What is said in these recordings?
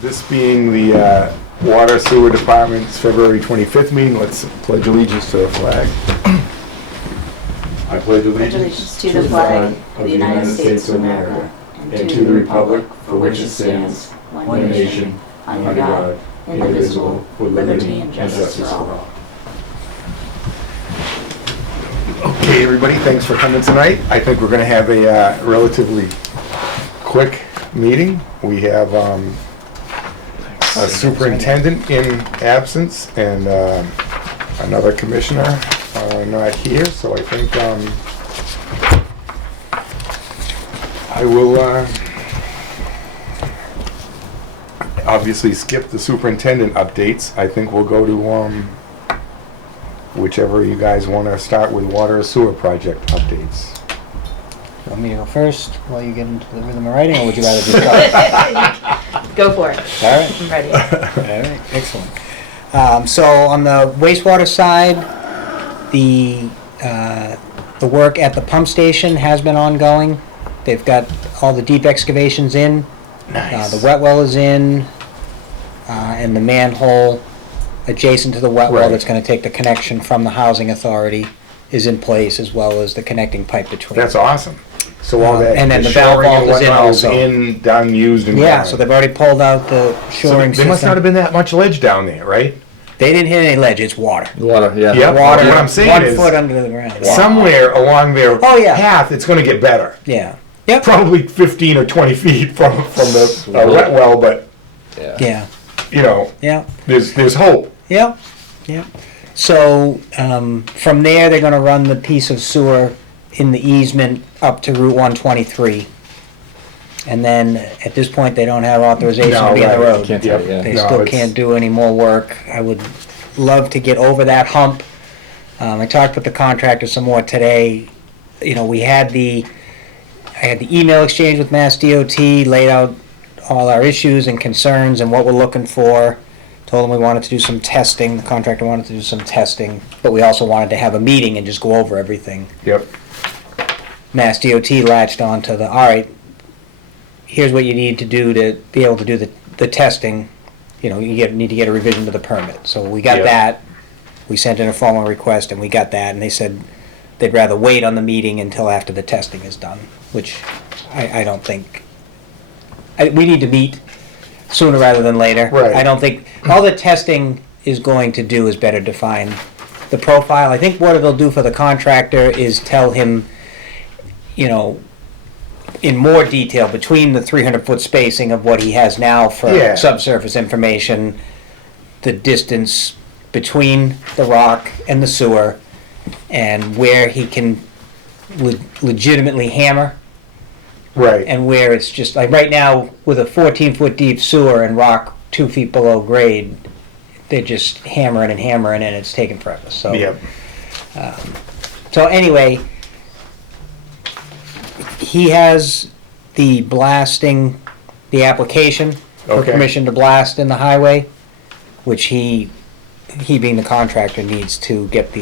This being the Water Sewer Department's February 25th meeting, let's pledge allegiance to the flag. I pledge allegiance to the flag of the United States of America and to the republic for which it stands, one nation, under God, indivisible, with liberty and justice for all. Okay, everybody, thanks for coming tonight. I think we're going to have a relatively quick meeting. We have a superintendent in absence and another commissioner not here, so I think I will obviously skip the superintendent updates. I think we'll go to whichever you guys want to start with water or sewer project updates. You want me to go first while you get into the rhythm of writing, or would you rather just go? Go for it. All right. I'm ready. All right, excellent. So on the wastewater side, the work at the pump station has been ongoing. They've got all the deep excavations in. Nice. The wet well is in, and the manhole adjacent to the wet well Right. that's going to take the connection from the housing authority is in place, as well as the connecting pipe between. That's awesome. So all that, and then the shoring valve and vault is in whatnot also. in, done, used, and Yeah, gone. so they've already pulled out the So shoring there must not have system. been that much ledge down there, right? They didn't hit any ledge, it's water. Water, yeah. Yep. Water, What I'm saying 1 is, foot under the ground. somewhere along their Oh, yeah. path, it's going to get better. Yeah. Yep. Probably 15 or 20 feet from the wet well, but Yeah. you know, Yeah. there's hope. Yep. Yep. So from there, they're going to run the piece of sewer in the easement up to Route 123. And then at this point, they don't have authorization No, to be on the right. road. Can't Yep. tell, yeah. They No, still it's- can't do any more work. I would love to get over that hump. I talked with the contractor some more today. You know, I had the email exchange with Mass DOT, laid out all our issues and concerns and what we're looking for. Told them we wanted to do some testing. The contractor wanted to do some testing, but we also wanted to have a meeting and just go over everything. Yep. Mass DOT latched on to all right, here's what you need to do to be able to do the testing. You know, you need to get a revision to the permit. So we got Yeah. that. We sent in a formal request and we got that, and they said they'd rather wait on the meeting until after the testing is done, which I don't think. We need to meet sooner rather than later. Right. I don't think all the testing is going to do is better define the profile. I think what it'll do for the contractor is tell him, you know, in more detail between the 300-foot spacing of what he has now for Yeah. subsurface information, the distance between the rock and the sewer, and where he can legitimately hammer, Right. and where it's just like right now with a 14-foot deep sewer and rock 2 feet below grade, they're just hammering and it's taking forever. So Yep. So anyway, he has the blasting, the application for Okay. permission to blast in the highway, which he being the contractor needs to get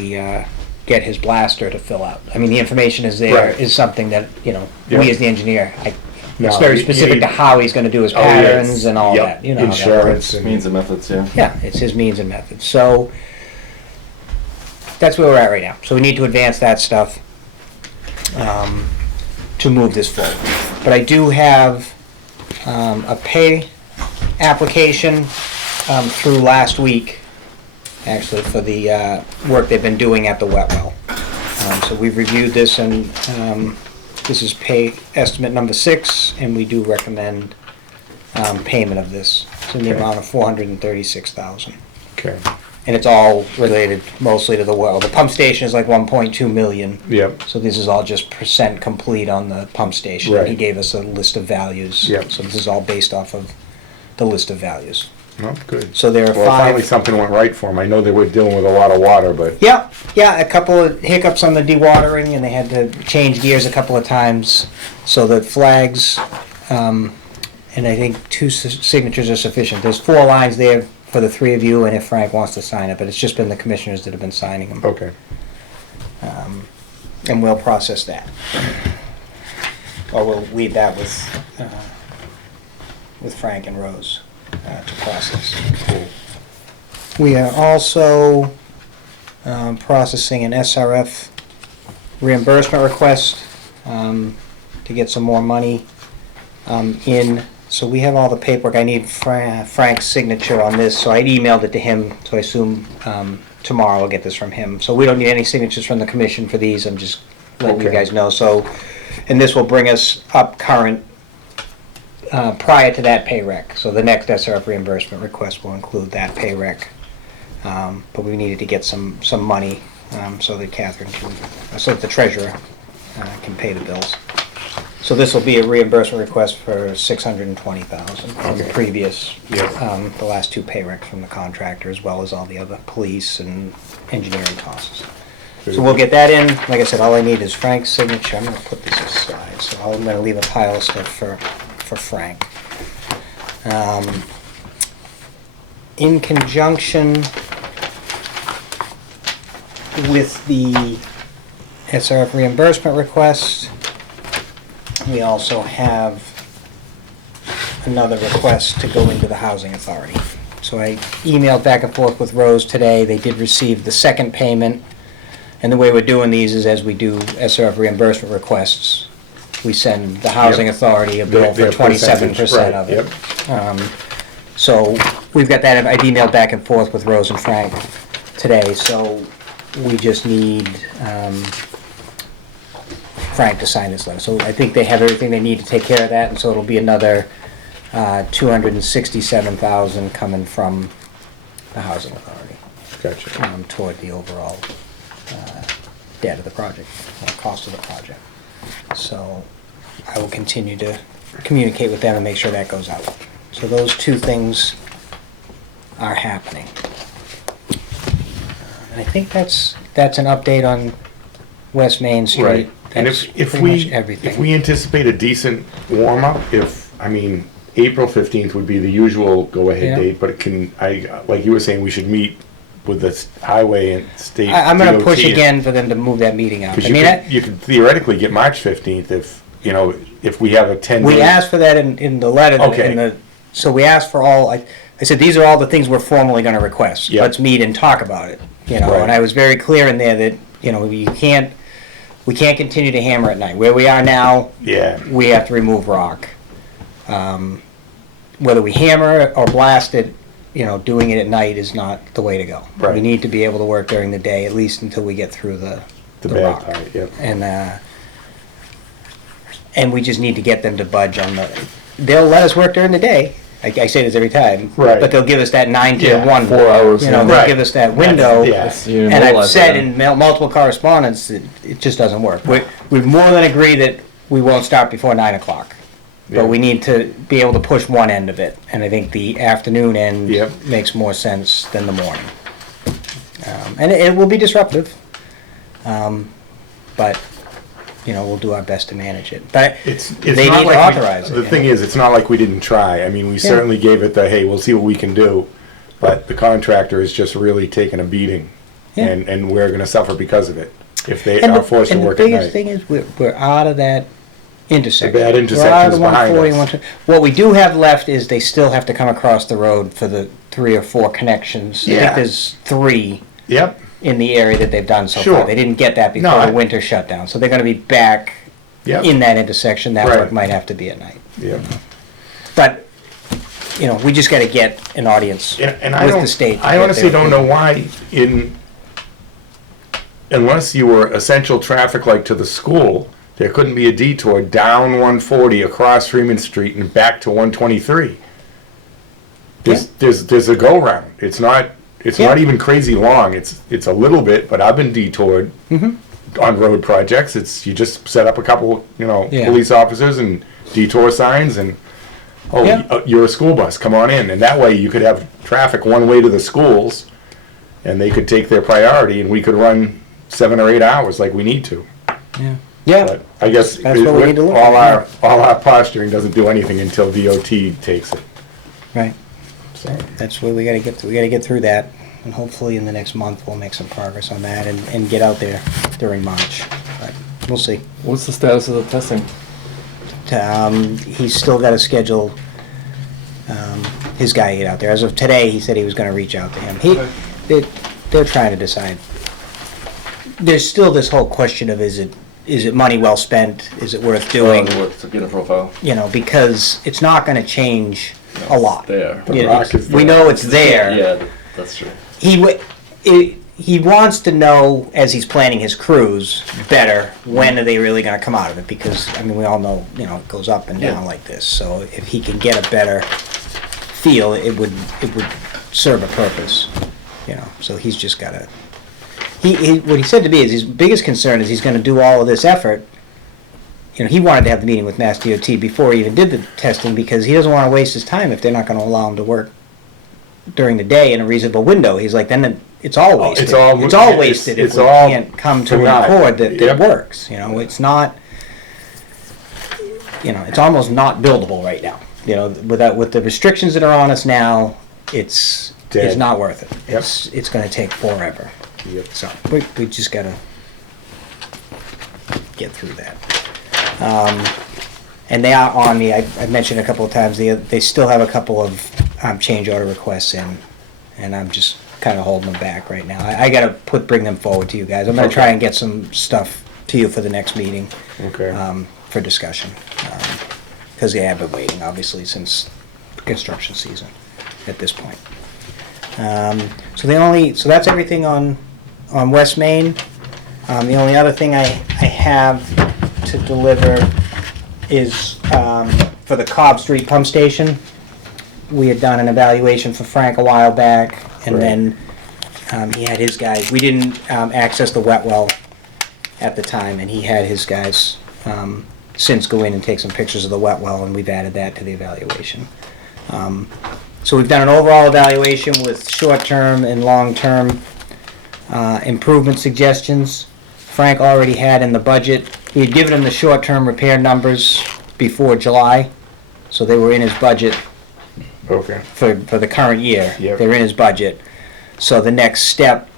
get his blaster to fill out. I mean, the information is there, Right. is something that, you know, Yep. we as the engineer, No, it's very he- specific he- to how he's gonna do his Oh, yeah, patterns it's- and all yep. that, you know. how that Insurance works. and Means and methods, yeah. Yeah, it's his means and methods. So that's where we're at right now. So we need to advance that stuff to move this forward. But I do have a pay application through last week, actually, for the work they've been doing at the wet well. So we've reviewed this, and this is pay estimate number 6, and we do recommend payment of this. It's in the Okay. amount of $436,000. Okay. And it's all related mostly to the well. The pump station is like 1.2 million. Yep. So this is all just percent complete on the pump station. Right. He gave us a list of values. Yep. So this is all based off of the list of values. Oh, good. So there are Well, finally 5. something went right for them. I know they were dealing with a lot of water, but Yeah, a couple of hiccups on the dewatering, and they had to change gears a couple of times. So the flags, and I think 2 signatures are sufficient. There's 4 lines there for the 3 of you, and if Frank wants to sign it, but it's just been the commissioners that have been signing them. okay. And we'll process that. Or we'll leave that with Frank and Rose. to process. We are also processing an SRF reimbursement request to get some more money in. So we have all the paperwork. I need Frank's signature on this, so I emailed it to him, so I assume tomorrow I'll get this from him. So we don't need any signatures from the commission for these, I'm just letting you Okay. guys know. So, and this will bring us up current prior to that pay rec. So the next SRF reimbursement request will include that pay rec. But we needed to get some money so that Catherine can, so that the treasurer can pay the bills. So this will be a reimbursement request for $620,000 from the Okay. previous, Yep. the last two pay recs from the contractor, as well as all the other police and engineering costs. So we'll get that in. Like I said, all I need is Frank's signature. I'm gonna put this aside, so I'm gonna leave a pile of stuff for Frank. In conjunction with the SRF reimbursement request, we also have another request to go into the housing authority. So I emailed back and forth with Rose today. They did receive the second payment. And the way we're doing these is as we do SRF reimbursement requests, we send the housing Yep. authority a bill for Their 27% of it. Yep. So we've got that. I've emailed back and forth with Rose and Frank today, so we just need Frank to sign this letter. So I think they have everything they need to take care of that, and so it'll be another $267,000 coming from the housing authority Gotcha. toward the overall debt of the project, cost of the project. So I will continue to communicate with them and make sure that goes out. So those two things are happening. And I think that's an update on West Main Street. Right. And That's if pretty much we, everything. if we anticipate a decent warm-up, April 15th would be the usual go-ahead Yeah. date, but it can, like you were saying, we should meet with the highway and state I'm gonna push DOT. again for them to move that meeting out. Because I mean, you could theoretically get March 15th if we have a 10-day. we asked for that in the letter. Okay. So we asked for all, I said, these are all the things we're formally gonna request. Yep. Let's meet and talk about it, Right. and I was very clear in there that, we can't continue to hammer at night. Where we are now, Yeah, we have to remove rock. Whether we hammer it or blast it, doing it at night is not the way to go. Right. We need to be able to work during the day, at least until we get through the bad rock. part, yep. And we just need to get them to budge on they'll let us work during the day. I say this every time. Right. But they'll give us that 9 to Yeah, 1. 4 hours. They'll Right. give us that window. Yeah. And I've said in multiple correspondence that it just doesn't work. We've more than agreed that we won't start before 9 o'clock. Yeah. But we need to be able to push one end of it. And I think the afternoon end Yep. makes more sense than the morning. And it will be disruptive. But, we'll do our best to manage it. But It's they not need like to authorize it. The thing is, it's not like we didn't try. We certainly gave it the, hey, we'll see what we can do. But the contractor is just really taking a beating. Yeah. And we're gonna suffer because of it. If they And are forced to work at the biggest night. thing is we're out of that intersection. The bad We're out intersection's of the behind 140, us. 120. What we do have left is they still have to come across the road for the 3 or 4 connections. I Yeah. think there's 3 Yep, in the area that they've done so Sure. far. They didn't get that before No, the winter shutdown, so they're gonna be back yep, in that intersection. That Right. work might have to be at night. yep. But, we just gotta get an audience And I with don't, the state. to I get honestly their don't know opinion. why unless you were essential traffic like to the school, there couldn't be a detour down 140 across Freeman Street and back to 123. There's a go-round. It's not Yeah. even crazy long. It's a little bit, but I've been detoured Mhm. on road projects. You just set up a couple, Yeah. police officers and detour signs and, Yeah. you're a school bus, come on in. And that way you could have traffic one way to the schools and they could take their priority and we could run 7 or 8 hours like we need to. Yeah, But I guess That's what we need to look all at, our posturing doesn't do anything until DOT takes it. right. So, That's where we gotta get through. We gotta get through that, and hopefully in the next month we'll make some progress on that and get out there during March. But we'll see. What's the status of the testing? He's still got to schedule his guy get out there. As of today, he said he was going to reach out to him. They're trying to decide. There's still this whole question of is it money well spent? Is it worth doing? Worth to get a profile. You know, because it's not going to change a lot. There. The rock is We there. know it's there. Yeah, that's true. He wants to know, as he's planning his cruise, better when are they really going to come out of it, because I mean we all know, you know, it goes up and down like this. So if he can get a better feel, it would serve a purpose, you know. So he's just got to. What he said to me is his biggest concern is he's going to do all of this effort. You know, he wanted to have the meeting with Mass DOT before he even did the testing because he doesn't want to waste his time if they're not going to allow him to work during the day in a reasonable window. He's like, then it's all wasted. It's all wasted if it's we all can't come to for a naught. accord that Yep. works. You know, it's not. You know, it's almost not buildable right now. You know, with the restrictions that are on us now, it's Dead. not worth it. Yep. It's going to take forever. Yep. So we just got to get through that. And they are on me. I mentioned a couple of times they still have a couple of change order requests in, and I'm just kind of holding them back right now. I got to bring them forward to you guys. I'm going to try and get some stuff to you for the next meeting. Okay. For discussion, because they have been waiting obviously since construction season at this point. So that's everything on West Main. The only other thing I have to deliver is for the Cobb Street pump station. We had done an evaluation for Frank a while back, and Right. then he had his guys. We didn't access the wet well at the time, and he had his guys since go in and take some pictures of the wet well, and we've added that to the evaluation. So we've done an overall evaluation with short-term and long-term improvement suggestions. Frank already had in the budget, we had given him the short-term repair numbers before July, so they were in his budget Okay. for the current year. Yep. They're in his budget. So the next step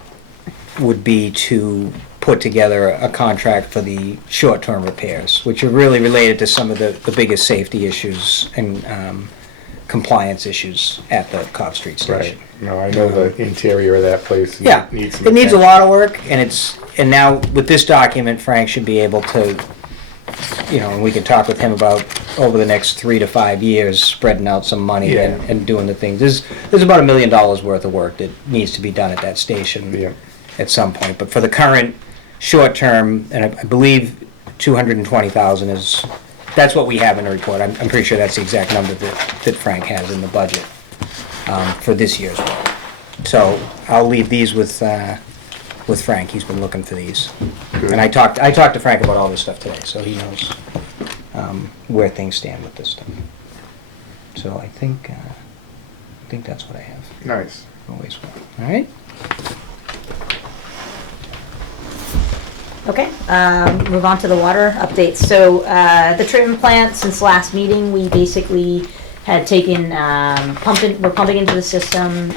would be to put together a contract for the short-term repairs, which are really related to some of the biggest safety issues and compliance issues at the Cobb Street station. Right. No, I know the interior of that place. Yeah, needs some it needs a attention. lot of work, and now with this document, Frank should be able to, you know, and we can talk with him about over the next 3 to 5 years, spreading out some money Yeah. and doing the things. There's about $1 million worth of work that needs to be done at that station Yeah. at some point. But for the current short term, and I believe 220,000 is, that's what we have in the report. I'm pretty sure that's the exact number that Frank has in the budget for this year's work. So I'll leave these with Frank. He's been looking for these. Good. And I talked to Frank about all this stuff today, so he knows where things stand with this stuff. So I think that's what I have Nice. for wastewater. All right. Okay, move on to the water updates. So the treatment plant, since last meeting, we basically had taken, we're pumping into the system,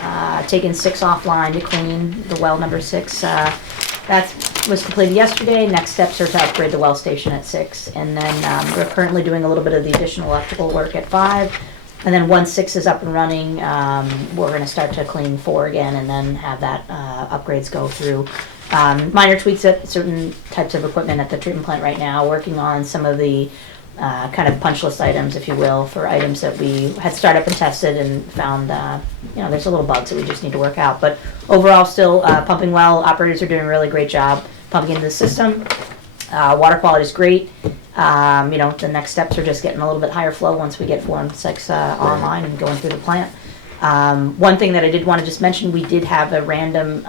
taken 6 offline to clean the well number 6. That was completed yesterday. Next steps are to upgrade the well station at 6. And then we're currently doing a little bit of the additional electrical work at 5. And then once 6 is up and running, we're going to start to clean 4 again and then have that upgrades go through. Minor tweaks at certain types of equipment at the treatment plant right now, working on some of the kind of punch list items, if you will, for items that we had started up and tested and found, there's a little bugs that we just need to work out. But overall, still pumping well. Operators are doing a really great job pumping into the system. Water quality is great. The next steps are just getting a little bit higher flow once we get 4 and 6 online and going through the plant. One thing that I did want to just mention, we did have a random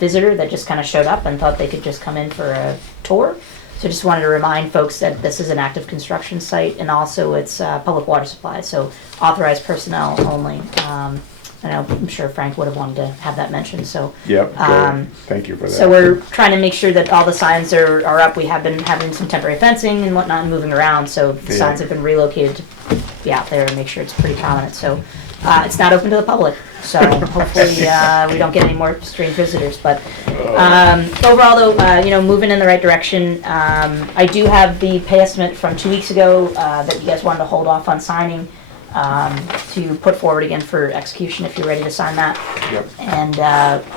visitor that just kind of showed up and thought they could just come in for a tour. So just wanted to remind folks that this is an active construction site, and also it's public water supply, so authorized personnel only. I'm sure Frank would have wanted to have that mentioned, so. Yep. Good. Thank you for that. So we're trying to make sure that all the signs are up. We have been having some temporary fencing and whatnot and moving around, so the Yeah. signs have been relocated to be out there and make sure it's pretty prominent. So it's not open to the public, so hopefully we don't get any more strange visitors. But overall, though, moving in the right direction. I do have the pay estimate from 2 weeks ago that you guys wanted to hold off on signing. to put forward again for execution if you're ready to sign that. Yep. And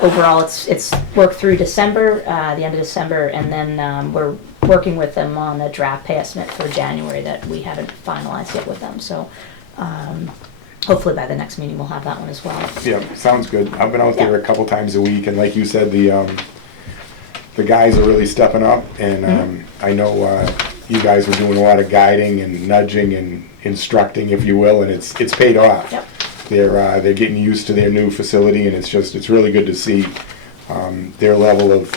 overall, it's worked through December, the end of December, and then we're working with them on a draft pay estimate for January that we haven't finalized yet with them. So hopefully by the next meeting we'll have that one as well. Yeah, sounds good. I've been out there a couple times a week, and like you said, the guys are really stepping up, and I know you guys were doing a lot of guiding and nudging and instructing, if you will, and it's paid off. Yep. They're getting used to their new facility, and it's really good to see their level of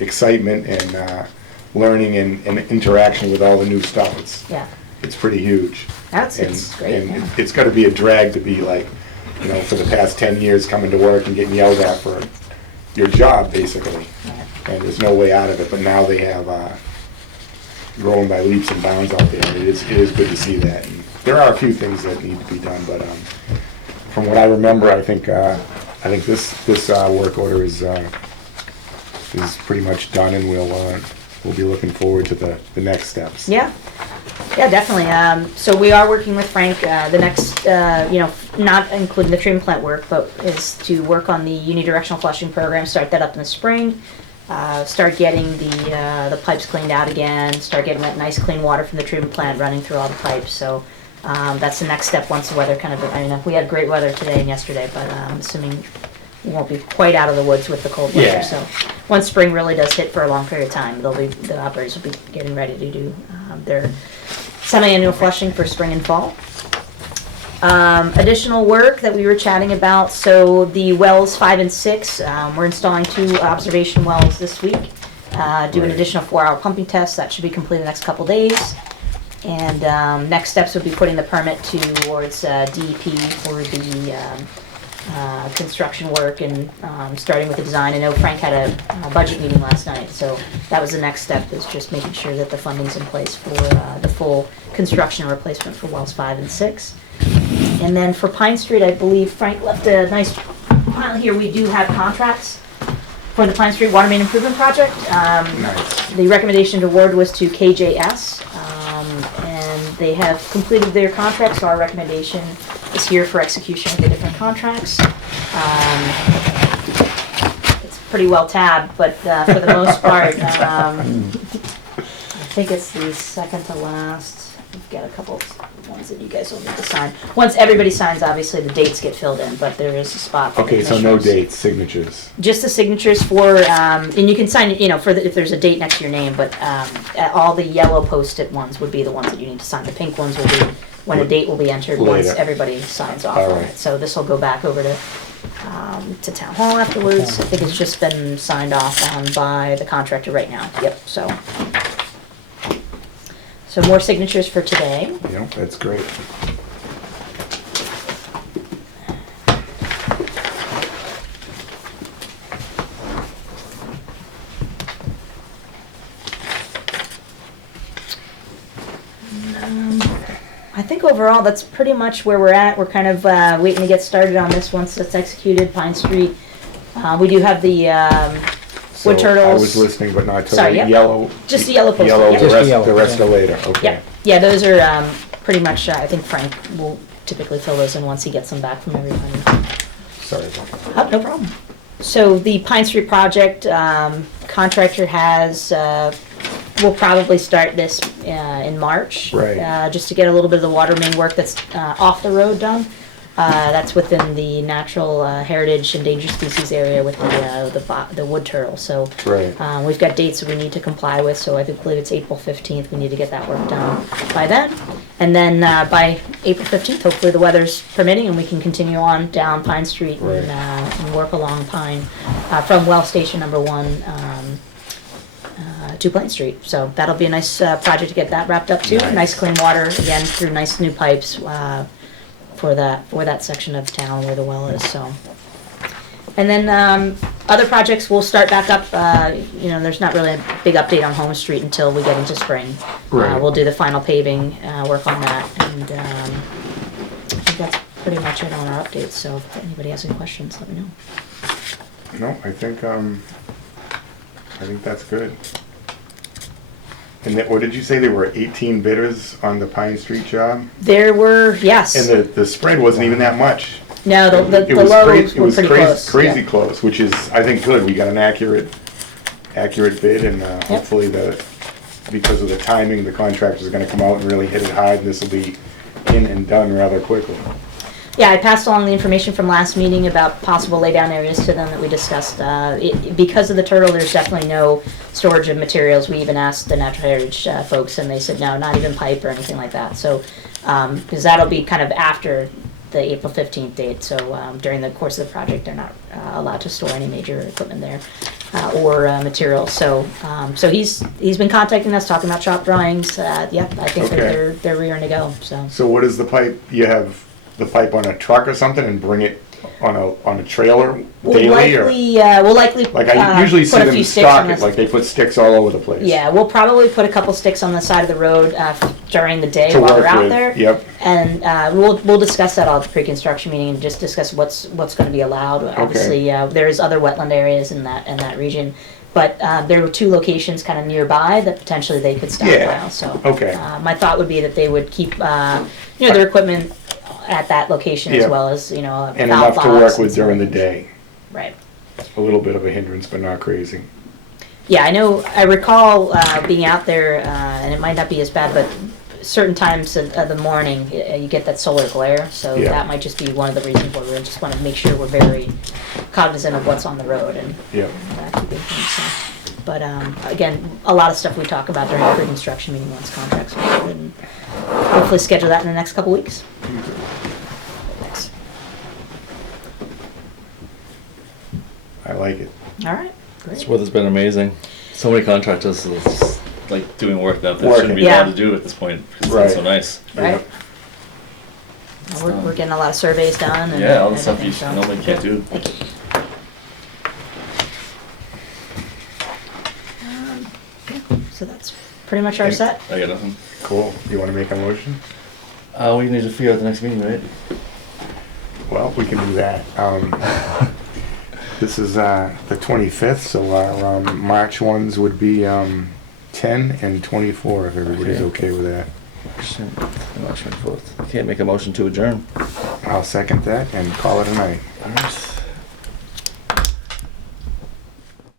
excitement and learning and interaction with all the new stuff. Yeah. It's pretty huge. It's great. And Yeah. it's got to be a drag to be like, for the past 10 years coming to work and getting yelled at for your job, basically. And there's no way out of it, but now they have growing by leaps and bounds out there. It is good to see that. And there are a few things that need to be done, but from what I remember, I think this work order is pretty much done, and we'll be looking forward to the next steps. Yeah, definitely. So we are working with Frank. The next, not including the treatment plant work, but is to work on the unidirectional flushing program. Start that up in the spring. Start getting the pipes cleaned out again. Start getting that nice clean water from the treatment plant running through all the pipes. So that's the next step once the weather we had great weather today and yesterday, but I'm assuming we won't be quite out of the woods with the cold weather. Yeah. So once spring really does hit for a long period of time, the operators will be getting ready to do their semi-annual flushing for spring and fall. Additional work that we were chatting about, so the wells 5 and 6, we're installing 2 observation wells this week. Do an additional 4-hour pumping test. That should be completed in the next couple days. And next steps would be putting the permit towards DEP for the construction work and starting with the design. I know Frank had a budget meeting last night, so that was the next step, is just making sure that the funding's in place for the full construction and replacement for wells 5 and 6. And then for Pine Street, I believe Frank left a nice pile here. We do have contracts for the Pine Street Water Main Improvement Project. Nice. The recommendation to award was to KJS, and they have completed their contract, so our recommendation is here for execution of the different contracts. It's pretty well tabbed, but for the most part, I think it's the second to last. We've got a couple of ones that you guys will need to sign. Once everybody signs, obviously the dates get filled in, but there is a spot for the Okay, so no commissioners. dates, signatures. Just the signatures for, and you can sign, if there's a date next to your name, but all the yellow post-it ones would be the ones that you need to sign. The pink ones will be when a date will be entered once Later. everybody signs off All on right. it. So this will go back over to town hall afterwards. I think it's just been signed off on by the contractor right now. Yep, so more signatures for today. That's great. I think overall, that's pretty much where we're at. We're kind of waiting to get started on this once it's executed. Pine Street. We do have the So wood turtles. I was listening, but not till Sorry, the yep. yellow. Just the yellow post-it, Yellow, yep. the Just the rest, yellow, the rest yeah. are later, okay. Yep. Yeah, those are pretty much, I think Frank will typically fill those in once he gets them back from everybody. Sorry about that. No problem. So the Pine Street project, contractor has, we'll probably start this in March. Right. Just to get a little bit of the water main work that's off the road done. That's within the natural heritage endangered species area with the wood turtle. So Right. we've got dates that we need to comply with. So I believe it's April 15th. We need to get that work done by then. And then by April 15th, hopefully the weather's permitting and we can continue on down Pine Street Right. and work along Pine from well station number 1 to Plain Street. So that'll be a nice project to get that wrapped up too. Nice. Nice clean water again through nice new pipes for that section of town where the well is. So, and then other projects will start back up. There's not really a big update on Home Street until we get into spring. Right. We'll do the final paving work on that, and I think that's pretty much it on our updates. So if anybody has any questions, let me know. No, I think that's good. And what did you say, there were 18 bidders on the Pine Street job? There were, yes. And the spread wasn't even that much. No, the It was lows it were was pretty crazy, close. crazy yeah. close, which is, I think, good. We got an accurate bid, and hopefully because of the timing, the contractors are gonna come out and really hit it hard, and this will be in and done rather quickly. Yeah, I passed along the information from last meeting about possible laydown areas to them that we discussed. Because of the turtle, there's definitely no storage of materials. We even asked the natural heritage folks, and they said no, not even pipe or anything like that. So, because that'll be kind of after the April 15th date. So during the course of the project, they're not allowed to store any major equipment there or materials. So, so he's been contacting us, talking about shop drawings. Yeah, I think that they're rearing to go. So what is the pipe? You have the pipe on a truck or something and bring it on a trailer daily, or we'll likely like I usually see put a them few sticks stock on it, this. like they put sticks all over the place. Yeah, we'll probably put a couple sticks on the side of the road during the day To while work we're out with, there. yep. And we'll discuss that all at the pre-construction meeting and just discuss what's going to be allowed. Obviously, there is other wetland areas in that region, but there were two locations kind of nearby that potentially they could stockpile. Yeah. So Okay. my thought would be that they would keep their equipment at that location as Yeah. well as a And valve enough to box work and with some during the things. day. Right. A little bit of a hindrance, but not crazy. Yeah, I recall being out there, and it might not be as bad, but certain times of the morning, you get that solar glare, so Yeah. that might just be one of the reasons why we just want to make sure we're very cognizant of what's on the road and Yep. keeping things safe. But again, a lot of stuff we talk about during the pre-construction meeting once contracts are awarded, and hopefully schedule that in the next couple weeks. Thanks. I like it. All right, This great. weather's been amazing. So many contractors are just, like doing work that they Working. shouldn't be Yeah. allowed to do at this point because Right. it's been so nice. Right. We're getting a lot of surveys done. And Yeah, all the stuff you everything, so- normally can't do. Thank you. So that's pretty much our set. I got nothing. Cool. You want to make a motion? We need to figure out the next meeting, right? Well, we can do that. This is the 25th, so our March ones would be 10 and 24, if everybody's okay with that. March 24th. I can't make a motion to adjourn. I'll second that and call it a night. All right.